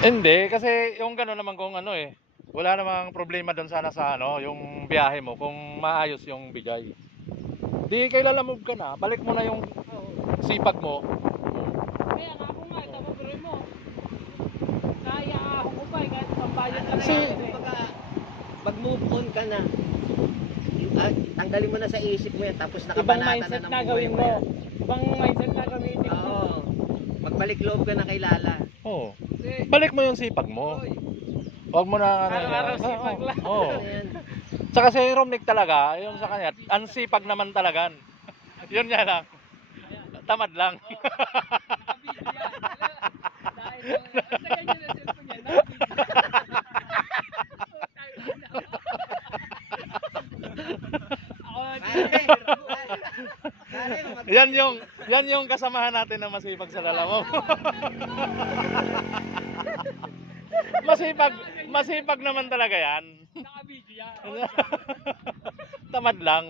Hindi, kasi yung gano'n naman kung ano eh, wala namang problema doon sana sa ano, yung biyahe mo kung maayos yung bigay. Di kay lalamove ka na, balik mo na yung sipag mo. Kaya nga ako nga, tapos mo. Kaya ako ko pa, kahit pambayad lang Si- natin eh. Pagka mag-move on ka na, tanggalin mo na sa isip mo yan, tapos Ibang nakabanata mindset na na ng buhay gawin mo mo. yan. Ibang mindset na gamitin mo. Oo. Magbalik loob ka na kay Lala. Oo. Balik mo yung sipag mo. Huwag mo na ano. Araw-araw sipag lang. Oo. Ano yan? Tsaka si Romnick talaga, yung sa kanya, ang sipag naman talaga. Yun niya lang. Tamad lang. Yan yung kasamahan natin na masipag sa dalawa. Masipag naman talaga yan. Naka-video yan. Tamad lang.